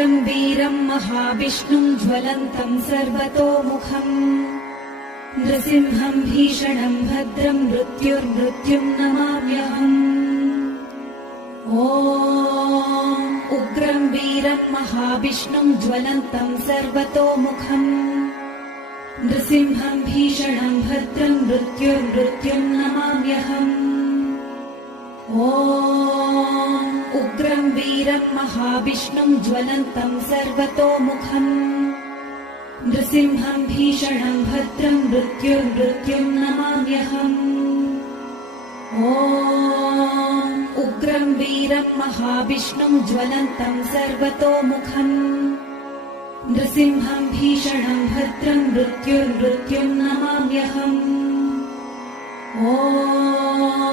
उग्रं वीरं महाविष्णुं ज्वलन्तं सर्वतोमुखम् नृसिंहं भीषणं भद्रं मृत्युर्मृत्युं नमाम्यहम्। ॐ उग्रं वीरं महाविष्णुं ज्वलन्तं सर्वतोमुखम् नृसिंहं भीषणं भद्रं मृत्युर्मृत्युं नमाम्यहम्। ॐ उग्रं वीरं महाविष्णुं ज्वलन्तं सर्वतोमुखम् नृसिंहं भीषणं भद्रं मृत्युर्मृत्युं नमाम्यहम्। ॐ उग्रं वीरं महाविष्णुं ज्वलन्तं सर्वतोमुखम् नृसिंहं भीषणं भद्रं मृत्युर्मृत्युं नमाम्यहम्। ॐ